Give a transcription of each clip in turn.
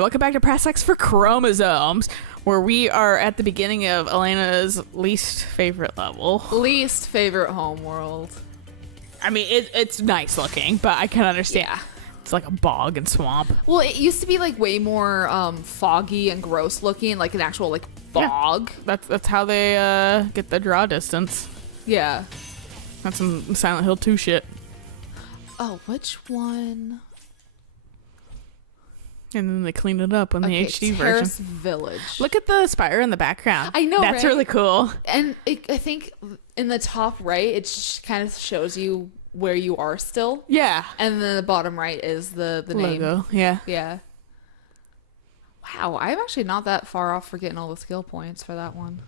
welcome back to Press X for Chromosomes, where we are at the beginning of Alayna's least favorite level. Least favorite homeworld. I mean, it's nice looking, but I can understand. Yeah. It's like a bog and swamp. Well, it used to be like way more foggy and gross looking, like an actual like bog. Yeah. That's how they get the draw distance. Yeah. That's some Silent Hill 2 shit. Oh, which one? And then they cleaned it up on the HD Terrace version. Village. Look at the Spyro in the background. I know, That's right? really cool. And I think in the top right, it kind of shows you where you are still. Yeah. And then the bottom right is the name. Logo. Yeah. Yeah. Wow, I'm actually not that far off for getting all the skill points for that one.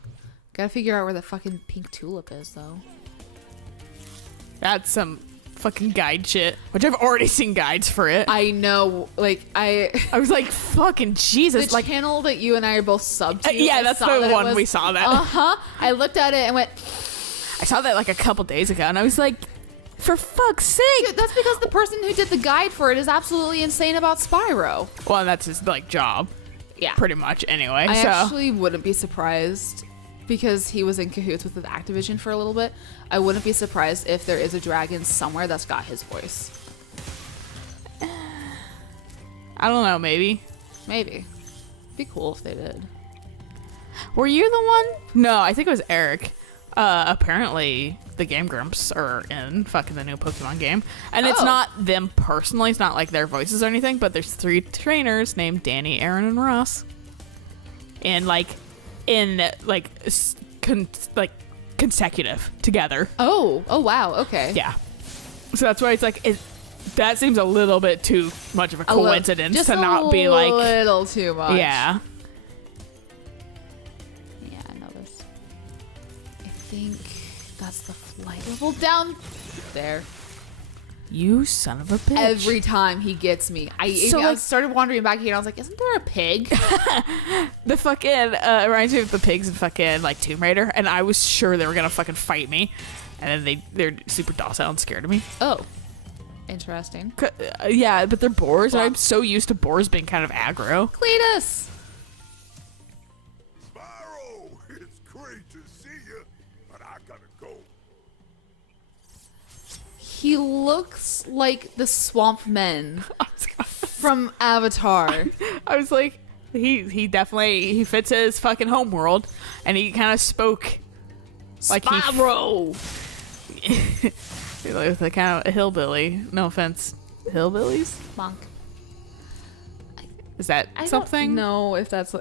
Gotta figure out where the fucking pink tulip is, though. That's some fucking guide shit, which I've already seen guides for it. I know, like, I was like, fucking Jesus. The like, channel that you and I are both subbed to. yeah, that's the one we saw that. Uh-huh. I looked at it and went... I saw that like a couple days ago, and I was like, for fuck's sake. Dude, that's because the person who did the guide for it is absolutely insane about Spyro. Well, and that's his, like, job. Yeah. Pretty much, anyway. I actually wouldn't be surprised, because he was in cahoots with Activision for a little bit. I wouldn't be surprised if there is a dragon somewhere that's got his voice. I don't know, maybe. Maybe. Be cool if they did. Were you the one? No, I think it was Eric. Apparently the Game Grumps are in fucking the new Pokemon game. And it's not them personally, it's not like their voices or anything, but there's 3 trainers named Danny, Aaron, and Ross. And like consecutive together. Oh wow, okay. Yeah. So that's why it's like that seems a little bit too much of a coincidence to not be like a little too much. Yeah. Yeah, I know this. I think that's the flight level down there. You son of a bitch. Every time he gets me. I started wandering back here and I was like, isn't there a pig? The fucking reminds me of the pigs in fucking like Tomb Raider, and I was sure they were gonna fucking fight me, and then they're super docile and scared of me. Oh, interesting. Yeah, but they're boars, and I'm so used to boars being kind of aggro. Cletus! Spyro, it's great to see you, but I gotta go. He looks like the swamp men from Avatar. I was like, he definitely he fits his fucking homeworld, and he kind of spoke like Spyro. Like the kind of a hillbilly. No offense, hillbillies. Monk. Is that something? I don't know if that's.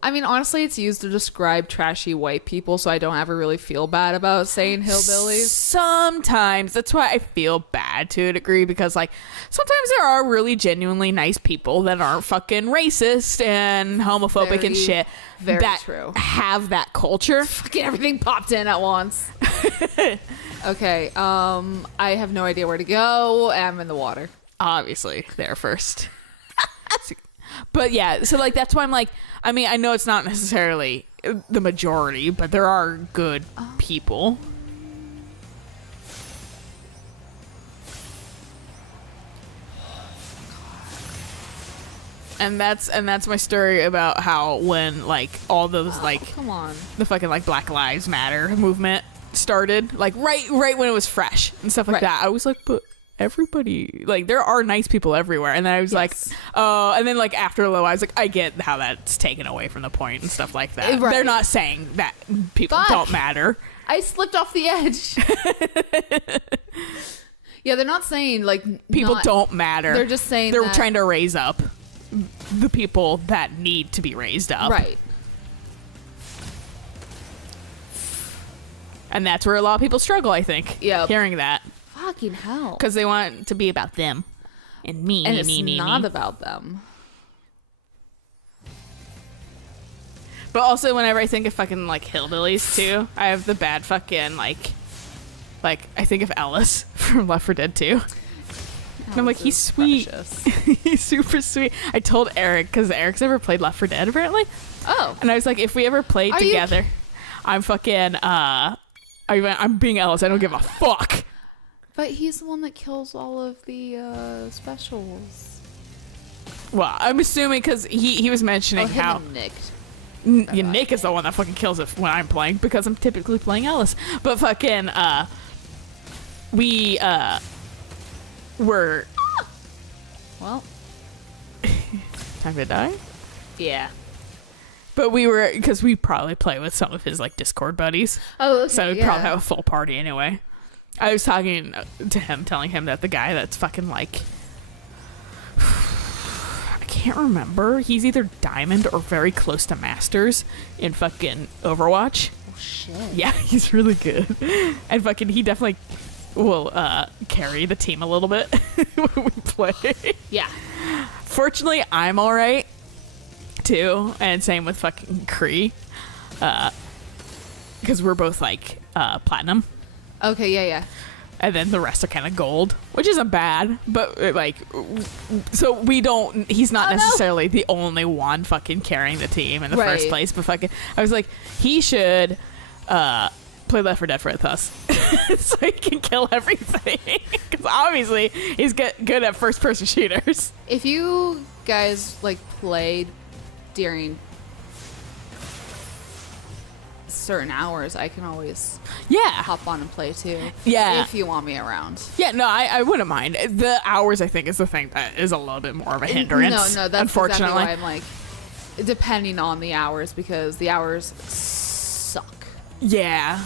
I mean, honestly, it's used to describe trashy white people, so I don't ever really feel bad about saying hillbillies. Sometimes. That's why I feel bad to a degree, because, like, sometimes there are really genuinely nice people that aren't fucking racist and homophobic and shit. Very that true. Have that culture. Fucking everything popped in at once. Okay, I have no idea where to go. I'm in the water. Obviously, there first. But yeah, so like that's why I'm like, I mean, I know it's not necessarily the majority, but there are good people. And that's my story about how when like all those like come on, the fucking like Black Lives Matter movement started, like right when it was fresh and stuff like that. I was like, but everybody, like, there are nice people everywhere. And then I was like, oh, and then like after a little, I was like, I get how that's taken away from the point and stuff like that. They're not saying that people don't matter. I slipped off the edge. Yeah, they're not saying like people don't matter. They're just saying they're trying to raise up the people that need to be raised up. Right. And that's where a lot of people struggle, I think. Yeah. Hearing that. Fucking hell. Because they want it to be about them. And me, and me, it's not about them. But also, whenever I think of fucking, like, hillbillies, too, I have the bad fucking, like, I think of Ellis from Left 4 Dead 2. And I'm like, he's sweet. He's super sweet. I told Eric, because Eric's never played Left 4 Dead, apparently. Oh. And I was like, if we ever played together, I'm fucking, I'm being Ellis. I don't give a fuck. But he's the one that kills all of the specials. Well, I'm assuming because he was mentioning him how and Nick. Nick is the one that fucking kills it when I'm playing because I'm typically playing Alice. But fucking we were Well, time to die. yeah. But we were because we probably play with some of his like Discord buddies. Oh, okay, So we'd yeah. probably have a full party anyway. I was talking to him, telling him that the guy that's fucking like I can't remember. He's either diamond or very close to masters in fucking Overwatch. Oh, shit. Yeah, he's really good. And fucking he definitely will carry the team a little bit when we play. Yeah. Fortunately, I'm all right too, and same with fucking Kree, because we're both like platinum, Okay, yeah. and then the rest are kind of gold, which isn't bad, but like, so we don't. He's not Oh, no. necessarily the only one fucking carrying the team in the Right. first place, but fucking, I was like, he should play Left 4 Dead with us, so he can kill everything, because obviously he's good at first person shooters. If you guys like played during certain hours, I can always Yeah. hop on and play too. Yeah. If you want me around. Yeah, no, I wouldn't mind. The hours, I think, is the thing that is a little bit more of a hindrance. No, that's unfortunately. exactly why I'm like, depending on the hours, because the hours suck. Yeah.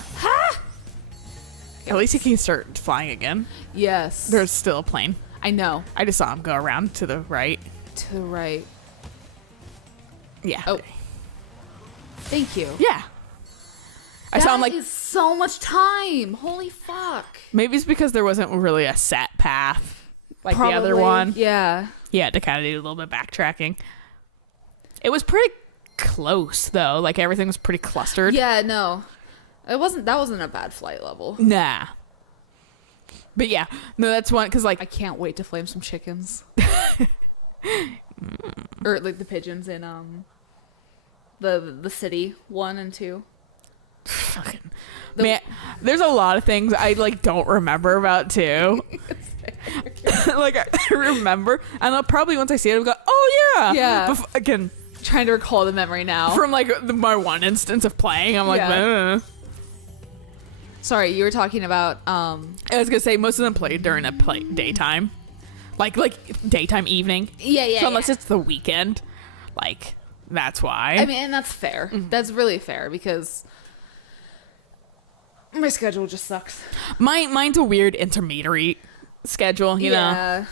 At least he can start flying again. Yes. There's still a plane. I know. I just saw him go around to the right. To the right. Yeah. Oh. Thank you. Yeah. I saw him like, That is so much time. Holy fuck. maybe it's because there wasn't really a set path like the other Probably. one. Yeah. Yeah, to kind of do a little bit of backtracking. It was pretty close though. Like everything was pretty clustered. Yeah, no. That wasn't a bad flight level. Nah. But yeah, no, that's one because like I can't wait to flame some chickens. Or like the pigeons in the city 1 and 2. fucking man, there's a lot of things I like don't remember about too. Like I remember, and I'll probably once I see it, I'll go, "Oh yeah, Yeah. Again, Trying to recall the memory now. from like my one instance of playing, I'm like, Yeah. "Ugh." Sorry, you were talking about I was gonna say most of them played during a daytime, like daytime evening. Yeah. So unless it's the weekend, like that's why. I mean, and that's fair. That's really fair because my schedule just sucks. mine's a weird intermediary schedule, you know. Yeah.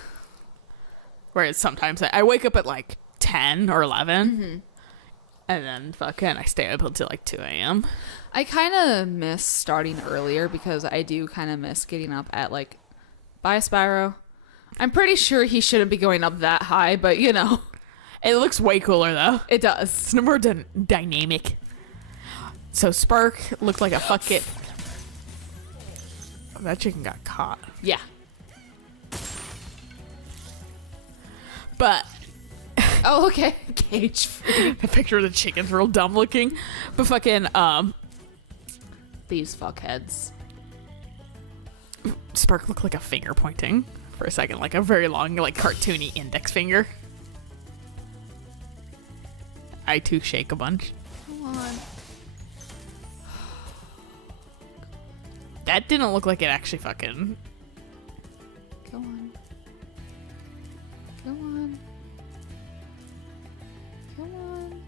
Whereas sometimes I wake up at like 10 or 11 and then fucking I stay up until like 2 a.m. I kind of miss starting earlier because I do kind of miss getting up at like, bye Spyro. I'm pretty sure he shouldn't be going up that high, but you know. It looks way cooler though. It does. It's more dynamic. So Spark looked like a fucking... Oh, that chicken got caught. Yeah. But Oh, okay. Cage free. the picture of the chicken's real dumb looking. But fucking These fuckheads. Spark looked like a finger pointing for a second, like a very long, like cartoony index finger. I too shake a bunch. Come on. That didn't look like it actually fucking... Go on. Go on. Come on.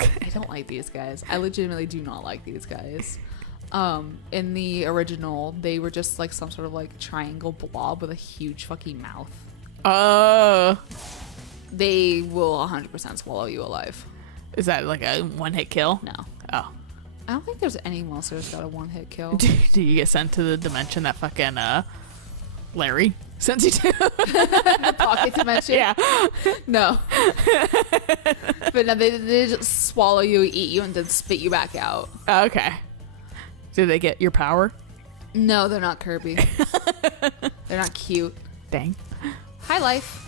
I don't like these guys. I legitimately do not like these guys. In the original, they were just like some sort of like triangle blob with a huge fucking mouth. They will 100% swallow you alive. Is that like a one-hit kill? No. Oh. I don't think there's any monster that's got a one-hit kill. Do you get sent to the dimension that fucking Larry sent you to? The pocket dimension? Yeah. No. But no, they just swallow you, eat you, and then spit you back out. Okay. Did they get your power? No, they're not Kirby. They're not cute. Dang. Hi, life.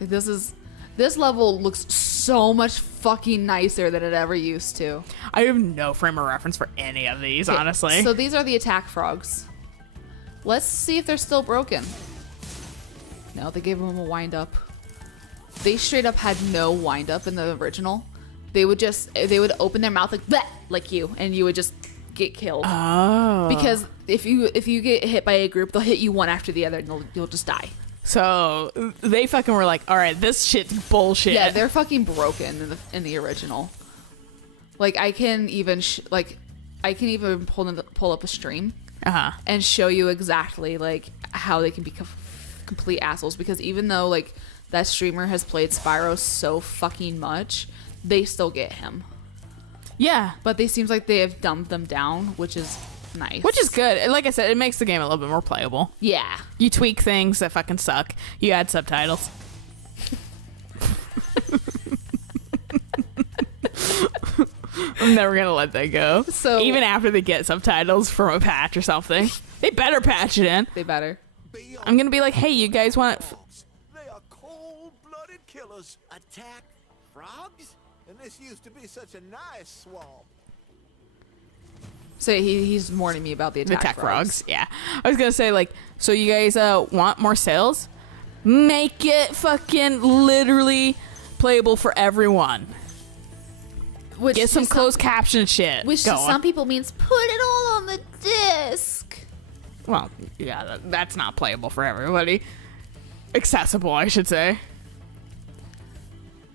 Like, this is This level looks so much fucking nicer than it ever used to. I have no frame of reference for any of these, honestly. So these are the attack frogs. Let's see if they're still broken. No, they gave them a wind up. They straight up had no wind up in the original. They would open their mouth like bleh, like you, and you would just get killed. Oh. Because if you get hit by a group, they'll hit you one after the other, and you'll just die. So they fucking were like, all right, this shit's bullshit. Yeah, they're fucking broken in the original. Like I can even pull up a stream and show you exactly like how they can be complete assholes. Because even though like that streamer has played Spyro so fucking much, they still get him. Yeah. But they seems like they have dumbed them down, which is nice. Which is good. And like I said, it makes the game a little bit more playable. Yeah. You tweak things that fucking suck. You add subtitles. I'm never gonna let that go. So even after they get subtitles from a patch or something, they better patch it in. They better. I'm gonna be like, hey, you guys want? They are cold-blooded killers. Attack frogs? And this used to be such a nice swamp. So he's warning me about the attack frogs. Yeah, I was gonna say like, so you guys want more sales? Make it fucking literally playable for everyone. Which Get some closed caption shit. Which to going. some people means put it all on the disc. Well, yeah, that's not playable for everybody. Accessible, I should say.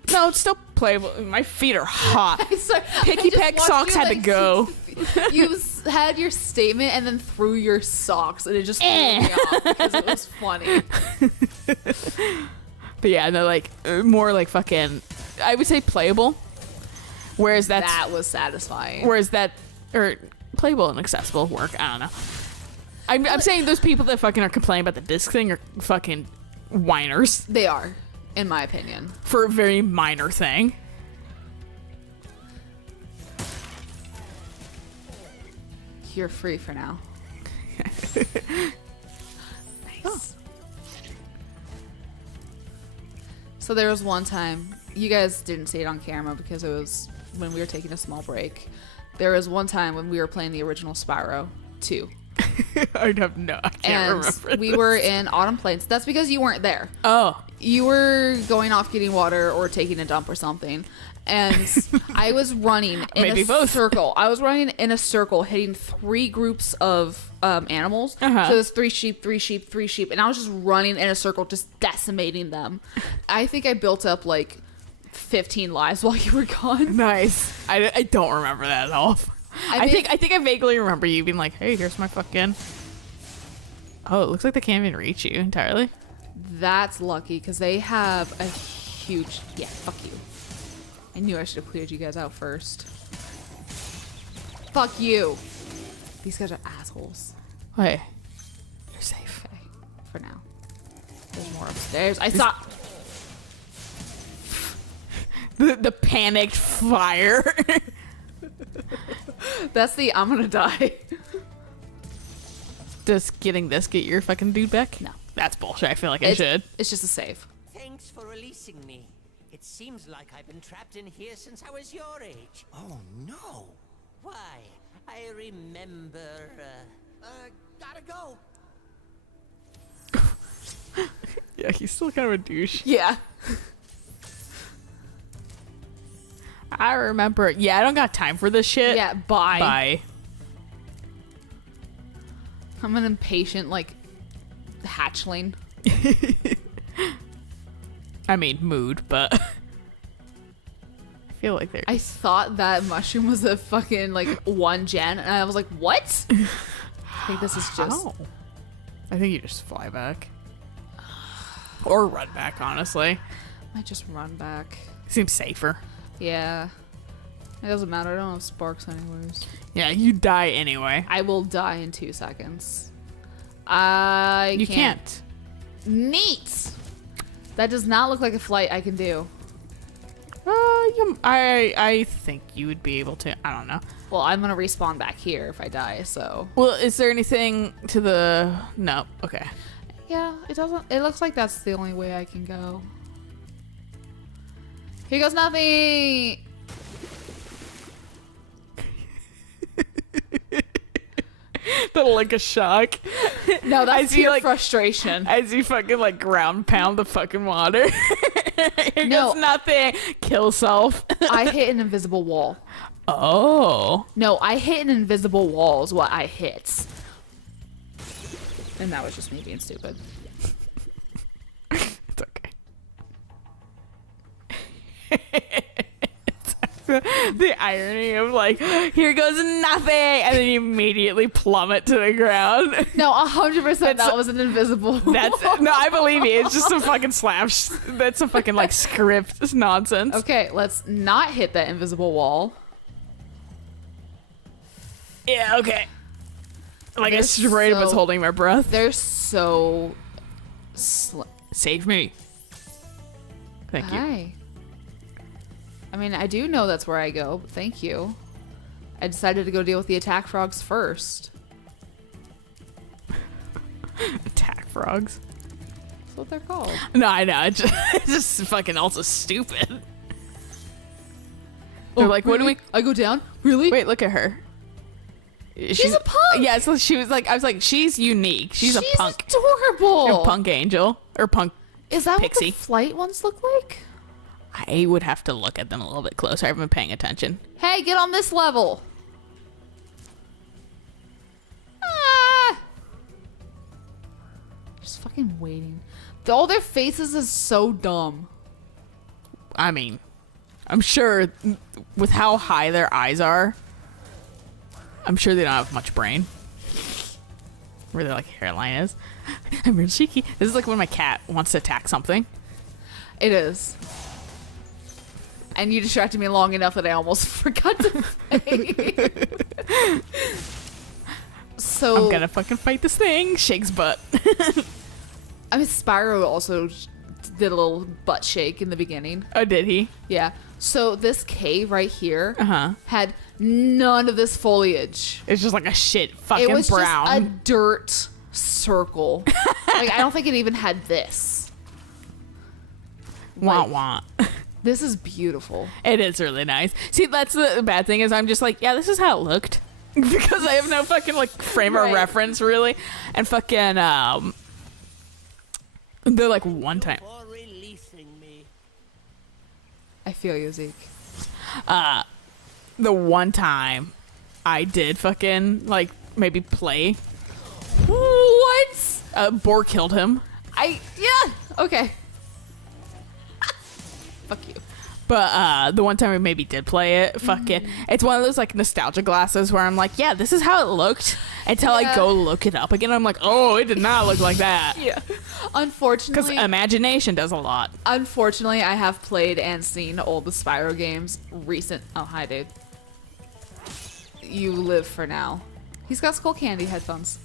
No, it's still playable. My feet are hot. Picky peck socks had to go. You had your statement and then threw your socks, and it just threw me off because it was funny. But yeah, they're like more like fucking. I would say playable. Whereas that was satisfying. Whereas that or playable and accessible work. I don't know. I'm saying those people that fucking are complaining about the disc thing are fucking whiners. They are, in my opinion, for a very minor thing. You're free for now. Nice. Oh. So there was one time, you guys didn't see it on camera because it was when we were taking a small break. There was one time when we were playing the original Spyro 2. I can't remember. We were in Autumn Plains. That's because you weren't there. Oh. You were going off getting water or taking a dump or something. And I was running in a circle. I was running in a circle, hitting 3 groups of animals. So there's 3 sheep, 3 sheep, 3 sheep. And I was just running in a circle, just decimating them. I think I built up like 15 lives while you were gone. Nice. I don't remember that at all. I think I vaguely remember you being like, hey, here's my fucking... Oh, it looks like they can't even reach you entirely. That's lucky, because they have a huge... Yeah, fuck you. I knew I should have cleared you guys out first. Fuck you. These guys are assholes. Hey, you're safe. Okay, for now. There's more upstairs. I saw... the panicked fire. That's the I'm gonna die. Does getting this get your fucking dude back? No. That's bullshit. I feel like I should. It's just a save. Thanks for releasing me. It seems like I've been trapped in here since I was your age. Oh, no. Why? I remember, gotta go. Yeah, he's still kind of a douche. Yeah. I remember. Yeah, I don't got time for this shit. Yeah, bye. Bye. I'm an impatient, like, hatchling. I mean, mood, but... I feel like there. I thought that mushroom was a fucking, like, 1 gen, and I was like, what? I think this is just... How? I think you just fly back. Or run back, honestly. I just run back. Seems safer. Yeah. It doesn't matter. I don't have sparks anyways. Yeah, you die anyway. I will die in 2 seconds. You can't. Neat! That does not look like a flight I can do. I think you would be able to. I don't know. Well, I'm gonna respawn back here if I die, so... Well, is there anything to the... No. Okay. Yeah, it doesn't... It looks like that's the only way I can go. Here goes nothing. The look of shock. No, that's see, pure like, frustration. As you fucking like ground pound the fucking water. Here No. goes nothing. Kill self. I hit an invisible wall. Oh. No, I hit an invisible wall is what I hit. And that was just me being stupid. It's okay. The irony of like, here goes nothing, and then you immediately plummet to the ground. No, 100% that was an invisible wall. That's no, I believe you. It's just some fucking that's some fucking like script nonsense. Okay, let's not hit that invisible wall. Yeah, okay. Like I They're straight up was so- holding my breath. They're so... Save me. Thank you. Hi. I mean, I do know that's where I go, but thank you. I decided to go deal with the attack frogs first. Attack frogs. That's what they're called. No, I know. It's just fucking also stupid. They're like, what do we... I go down? Really? Wait, look at her. She's a punk! Yeah, so she was like, I was like, she's unique. She's a punk. Adorable! You're a punk angel. Or punk Is that pixie. what the flight ones look like? I would have to look at them a little bit closer. I haven't been paying attention. Hey, get on this level! Ah! Just fucking waiting. All their faces is so dumb. I mean, I'm sure with how high their eyes are, I'm sure they don't have much brain. Where their like hairline is. I'm real cheeky. This is like when my cat wants to attack something. It is. And you distracted me long enough that I almost forgot to play. So I'm gonna fucking fight this thing. Shakes butt. I mean, Spyro also did a little butt shake in the beginning. Oh, did he? Yeah. So this cave right here Uh-huh. had none of this foliage. It's just like a shit fucking It was brown. just a dirt circle. Like, I don't think it even had this. Wah like- wah. This is beautiful. It is really nice. See, that's the bad thing is I'm just like, yeah, this is how it looked. Because I have no fucking like frame Right. of reference really. And fucking they're like one time. For releasing me. I feel you, Zeke. The one time I did fucking like maybe play. What? Boar killed him. Yeah. Okay. Fuck you. But the one time we maybe did play it, fucking, it's one of those like nostalgia glasses where I'm like, yeah, this is how it looked. Until I Yeah. go look it up again, I'm like, oh, it did not look like that. Yeah. Because Unfortunately, imagination does a lot. Unfortunately, I have played and seen all the Spyro games recent. Oh, hi, dude. You live for now. He's got skull candy headphones.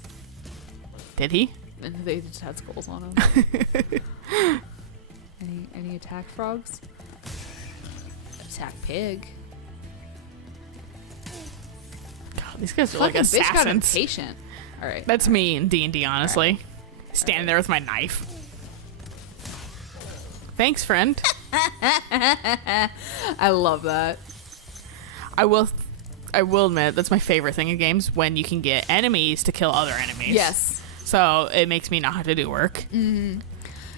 Did he? And they just had skulls on them. Any attack frogs? Attack pig. God, these guys are like Fucking bitch got assassins. impatient. All right. That's me in D&D, honestly. Standing there with my knife. Thanks, friend. I love that. I will admit that's my favorite thing in games when you can get enemies to kill other enemies. Yes. So it makes me not have to do work.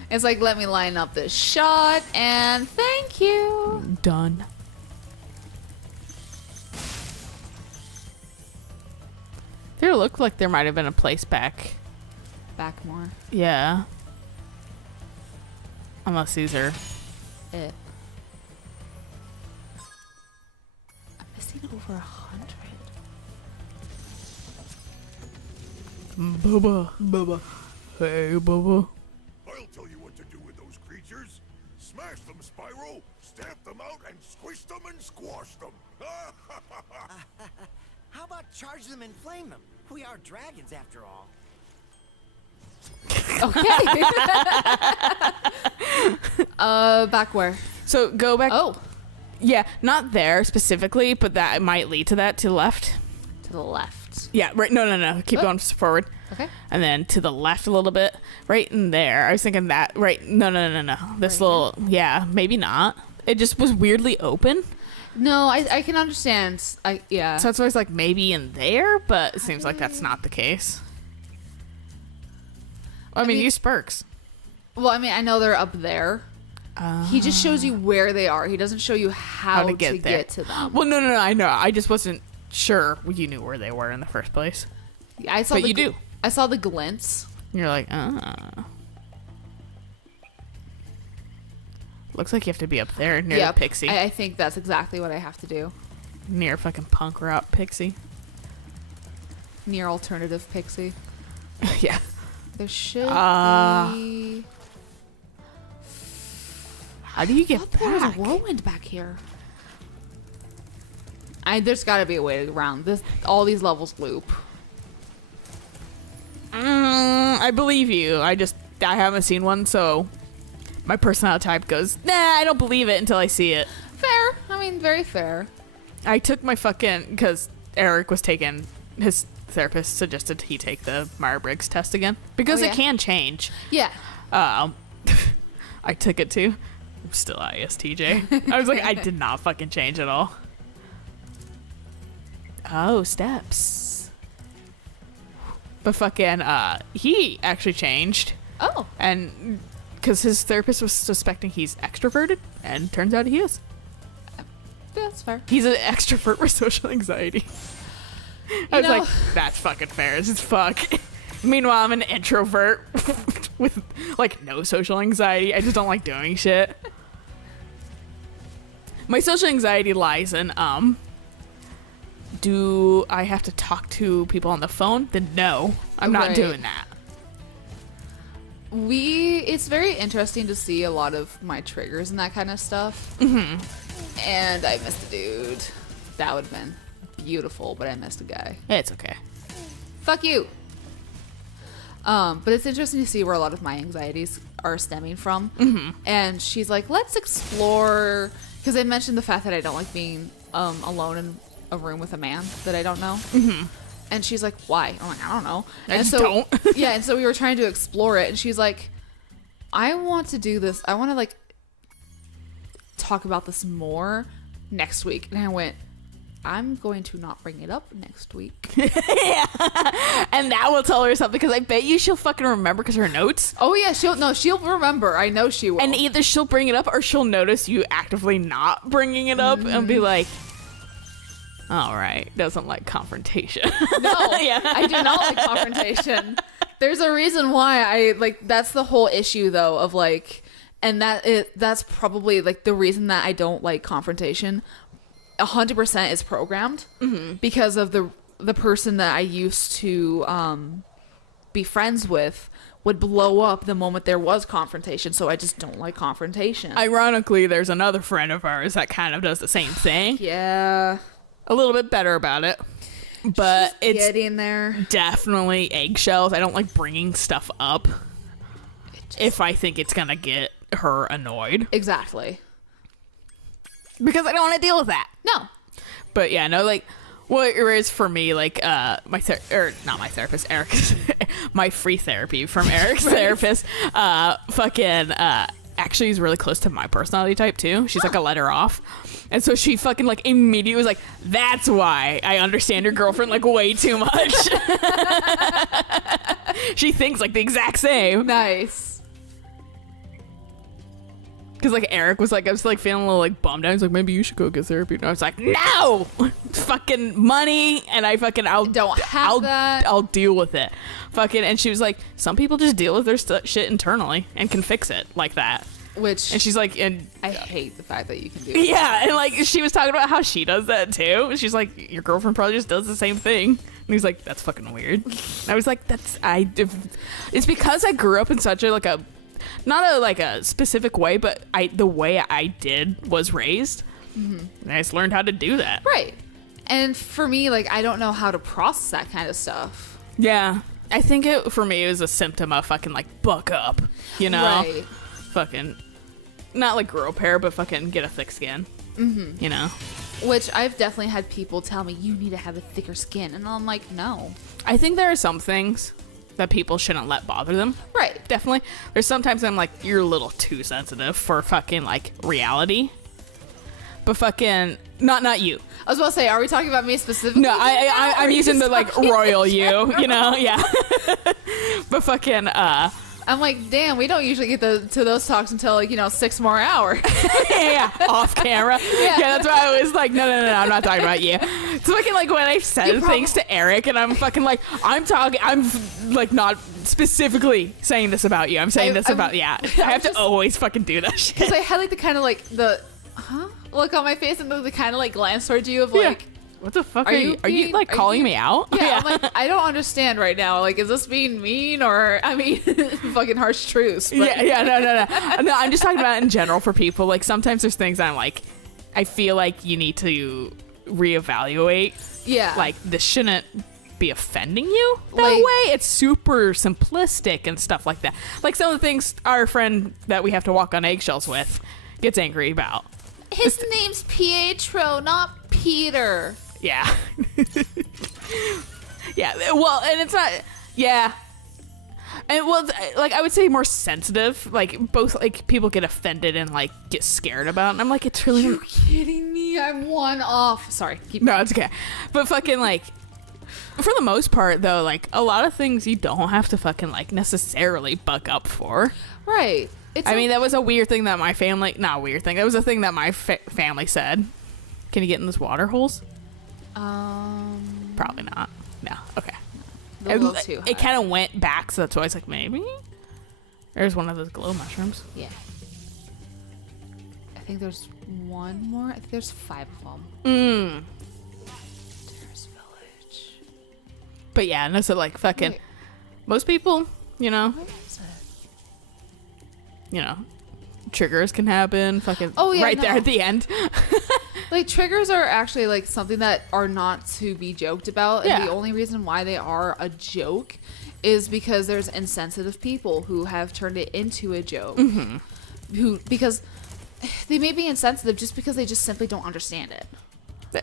It's like, let me line up this shot and thank you. Done. There looked like there might have been a place back. Back more. Yeah. Unless these are... It. I'm missing over 100. Bubba. Bubba. Hey, Bubba. I'll tell you what to do with those creatures. Smash them, Spyro. Stamp them out and squish them and squash them. How about charge them and flame them? We are dragons after all. Okay. Back where? So go back... Oh, Yeah, not there specifically, but that might lead to that to the left. to the left. Yeah, right. No. Keep Oh. going forward. Okay. And then to the left a little bit. Right in there. I was thinking that. Right. No. This Right little. Yeah, maybe not. It just was weirdly open. No, I can understand. Yeah. So it's always like maybe in there, but it seems like that's not the case. I mean, use Spurks. Well, I mean, I know they're up there. He just shows you where they are. He doesn't show you how to get to them. Well, no, I know. I just wasn't sure you knew where they were in the first place. Yeah, but you do. I saw the glints. You're like, looks like you have to be up there near the Pixie. I think that's exactly what I have to do. Near fucking punk rock Pixie. Near alternative Pixie. Yeah. There should be... How do you get back? There was a whirlwind back here. There's got to be a way around this. All these levels loop. I believe you. I haven't seen one, so my personality type goes, nah, I don't believe it until I see it. Fair. I mean, very fair. I took my because Eric was taking, his therapist suggested he take the Myers-Briggs test again because it can change. Yeah. I took it too. I'm still ISTJ. I was like, I did not fucking change at all. Oh, steps. But fucking, he actually changed. Oh. And because his therapist was suspecting he's extroverted, and turns out he is. That's fair. He's an extrovert with social anxiety. I was like, that's fucking fair as fuck. Meanwhile, I'm an introvert with like no social anxiety. I just don't like doing shit. My social anxiety lies in do I have to talk to people on the phone? Then no, I'm not doing that. It's very interesting to see a lot of my triggers and that kind of stuff. Mm-hmm. And I missed a dude. That would have been beautiful, but I missed a guy. It's okay. Fuck you. But it's interesting to see where a lot of my anxieties are stemming from. Mm-hmm. And she's like, let's explore, because I mentioned the fact that I don't like being alone in a room with a man that I don't know. Mm-hmm. And she's like, why? I'm like, I don't know. And so, don't. Yeah, and so we were trying to explore it, and she's like, I want to do this. I want to, like, talk about this more next week. And I went, I'm going to not bring it up next week. Yeah. And that will tell her something, because I bet you she'll fucking remember because her notes. Oh, yeah, she'll remember. I know she will. And either she'll bring it up or she'll notice you actively not bringing it up and be like, all right, doesn't like confrontation. No, yeah. I do not like confrontation. There's a reason why I like, that's the whole issue though of like, and that's probably like the reason that I don't like confrontation. 100% is programmed because of the person that I used to be friends with would blow up the moment there was confrontation. So I just don't like confrontation. Ironically, there's another friend of ours that kind of does the same thing. Yeah. A little bit better about it, but it's getting there. Definitely eggshells. I don't like bringing stuff up if I think it's gonna get her annoyed. Exactly. Because I don't want to deal with that. No. But yeah, no, like what it is for me, like not my therapist, Eric's, my free therapy from Eric's therapist, actually is really close to my personality type too. She's like a letter off. And so she fucking like immediately was like, that's why I understand your girlfriend like way too much. She thinks like the exact same. Nice. Because like Eric was like, I was like feeling a little like bummed out. He's like, maybe you should go get therapy. And I was like, no, fucking money. And I'll deal with it. Fucking. And she was like, some people just deal with their shit internally and can fix it like that. And she's like, and I hate the fact that you can do it. Yeah, and like she was talking about how she does that too. She's like, your girlfriend probably just does the same thing. And he's like, that's fucking weird. And I was like, it's because I grew up in such a like a, not a like a specific way, but the way I was raised. Mm-hmm. And I just learned how to do that. Right. And for me, like I don't know how to process that kind of stuff. Yeah, I think for me it was a symptom of fucking like buck up, you know? Right. Fucking. Not like grow a pair, but fucking get a thick skin. Mm-hmm. You know? Which I've definitely had people tell me, you need to have a thicker skin. And I'm like, no. I think there are some things that people shouldn't let bother them. Right. Definitely. There's sometimes I'm like, you're a little too sensitive for fucking like reality. But fucking not you. I was about to say, are we talking about me specifically? No, I'm using the like royal you know, yeah. But fucking I'm like, damn, we don't usually get to those talks until like 6 more hours. yeah, off camera. Yeah, that's why I was like, no, I'm not talking about you. It's fucking like when I said things to Eric, and I'm fucking like, I'm like not specifically saying this about you. I'm saying this about I have to always fucking do that shit. Because I had like the kind of like the look on my face and the kind of like glance towards you of like. Yeah. What the fuck are you like calling me out? Yeah, I'm like, I don't understand right now. Like, is this being mean or, I mean, fucking harsh truths? But. Yeah, no. I'm just talking about it in general for people. Like, sometimes there's things I'm like, I feel like you need to reevaluate. Yeah. Like, this shouldn't be offending you that like, way. It's super simplistic and stuff like that. Like, some of the things our friend that we have to walk on eggshells with gets angry about. His name's Pietro, not Peter. Yeah. Yeah. Well, and it's not. Yeah. And well, like I would say more sensitive. Like both, like people get offended and like get scared about. And I'm like, it's really. You're kidding me? I'm one off. Sorry. No, it's okay. But fucking like, for the most part though, like a lot of things you don't have to fucking like necessarily buck up for. Right. I mean, that was a weird thing that my family. Not a weird thing. That was a thing that my family said. Can you get in those water holes? Probably not. No. Okay. It kind of went back, so that's why I was like, maybe. There's one of those glow mushrooms. Yeah. I think there's one more. I think there's 5 of them. Terrace Village. But yeah, no, so like fucking most people, What is it? Triggers can happen. Fucking there at the end. Like triggers are actually like something that are not to be joked about, and the only reason why they are a joke is because there's insensitive people who have turned it into a joke. Because they may be insensitive just because they just simply don't understand it,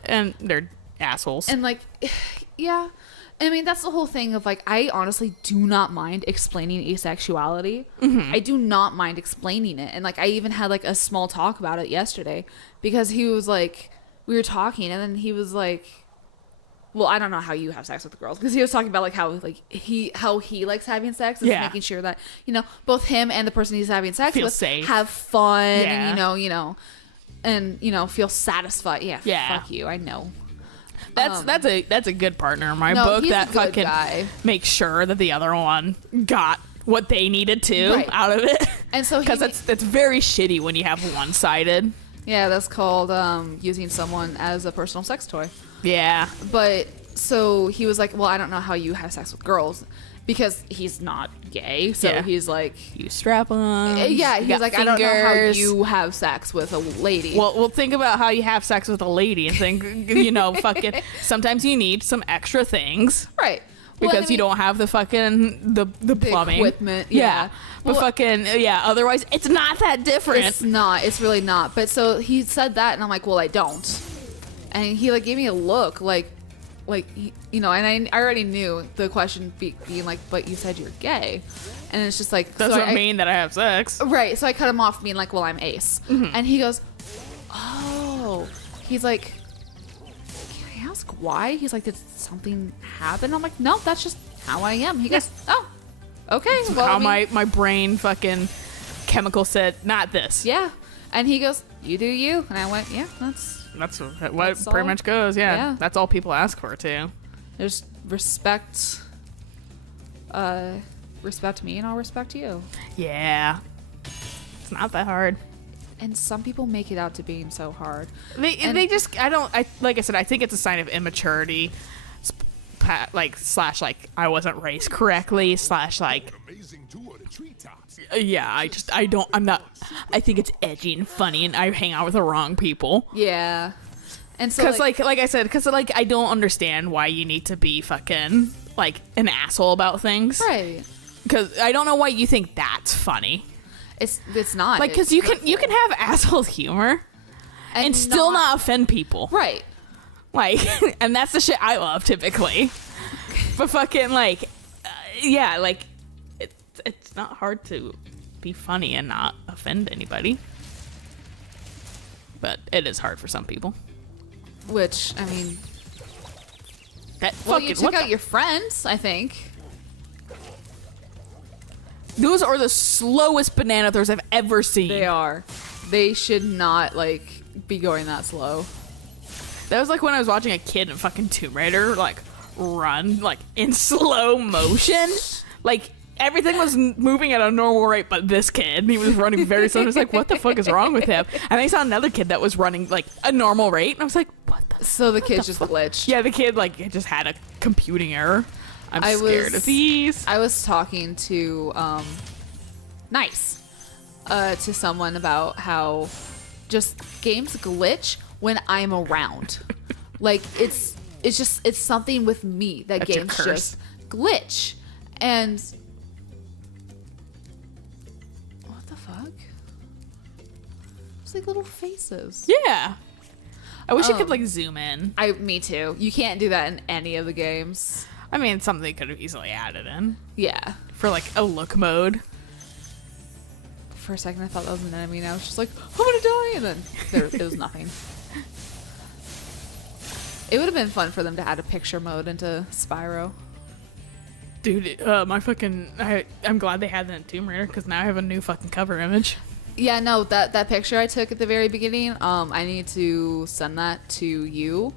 and they're assholes. And like, yeah. I mean, that's the whole thing of like, I honestly do not mind explaining asexuality. I do not mind explaining it. And like, I even had like a small talk about it yesterday because he was like, we were talking and then he was like, well, I don't know how you have sex with the girls, because he was talking about like how he likes having sex is making sure that, both him and the person he's having sex feel with safe, have fun and, and feel satisfied. Yeah. Fuck you. I know. That's a good partner in my book that fucking makes sure that the other one got what they needed to out of it. And so because that's very shitty when you have one-sided. Yeah, that's called using someone as a personal sex toy. Yeah. But so he was like, well, I don't know how you have sex with girls, because he's not gay. So he's like, you strap on. Yeah, he's like, fingers. I don't know how you have sex with a lady. Well, think about how you have sex with a lady and think, fucking. Sometimes you need some extra things, right? Because you don't have the fucking the plumbing equipment. Yeah. But otherwise it's not that different. It's not. It's really not. But so he said that, and I'm like, well, I don't. And he like gave me a look like and I already knew the question being like, but you said you're gay. And it's just like, doesn't mean that I have sex. Right. So I cut him off being like, well, I'm ace. And he goes, oh, he's like, can I ask why? He's like, did something happen? I'm like, no, that's just how I am. He goes, oh, okay. Well, how my brain fucking chemical said, not this. Yeah. And he goes, you do you. And I went, yeah, that's what pretty much goes. Yeah. That's all people ask for too. There's respect. Respect me and I'll respect you. Yeah. It's not that hard. And some people make it out to being so hard. They just, like I said, I think it's a sign of immaturity. Slash I wasn't raised correctly, slash yeah, I think it's edgy and funny and I hang out with the wrong people. Yeah. And so because like I said, because I don't understand why you need to be fucking like an asshole about things, right? Because I don't know why you think that's funny. It's not like, because you can have asshole humor and still not offend people, right? Like, and that's the shit I love typically. But fucking it's not hard to be funny and not offend anybody. but it is hard for some people. Which, I mean, That well, fucking, you took out your friends, I think. Those are the slowest banana throws I've ever seen. They are. They should not, like, be going that slow. That was like when I was watching a kid in fucking Tomb Raider, like, run, like, in slow motion. Like, everything was moving at a normal rate, but this kid, he was running very slow. I was like, what the fuck is wrong with him? And I saw another kid that was running, like, a normal rate, and I was like, what the So the what kid the just fuck? glitched. Yeah, the kid, like, just had a computing error. I'm scared of these. I was talking to, to someone about how just games glitch when I'm around. Like, it's something with me that That's your games curse. just glitch. And what the fuck? It's like little faces. Yeah. I wish I could, like, zoom in. Me too. You can't do that in any of the games. I mean, it's something they could have easily added in Yeah. for, like, a look mode. For a second, I thought that was an enemy, and I was just like, I'm gonna die, and then it was nothing. It would have been fun for them to add a picture mode into Spyro. Dude, I'm glad they had that in Tomb Raider, because now I have a new fucking cover image. Yeah, no, that picture I took at the very beginning, I need to send that to you.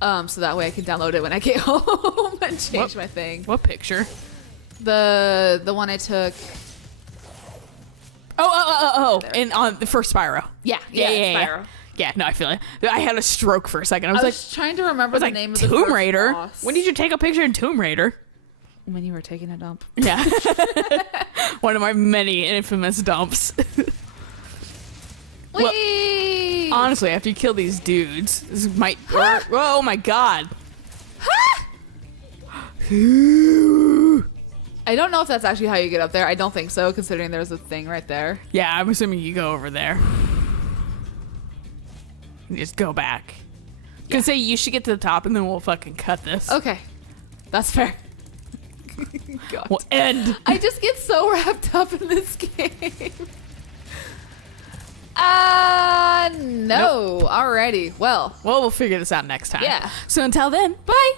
So that way I can download it when I get home and change my thing. What picture? The one I took. And on the first Spyro. Yeah, Spyro. Yeah, no, I feel it. I had a stroke for a second. I was, I like, was trying to remember the name of the Tomb first Raider. boss. When did you take a picture in Tomb Raider? When you were taking a dump. Yeah. One of my many infamous dumps. Whee! Honestly, after you kill these dudes, this might. Oh my god. I don't know if that's actually how you get up there. I don't think so, considering there's a thing right there. Yeah, I'm assuming you go over there. And just go back. Gonna say you should get to the top and then we'll fucking cut this. Okay. That's fair. God. We'll end. I just get so wrapped up in this game. No. Nope. Alrighty. Well, Well, we'll figure this out next time. Yeah. So until then, bye.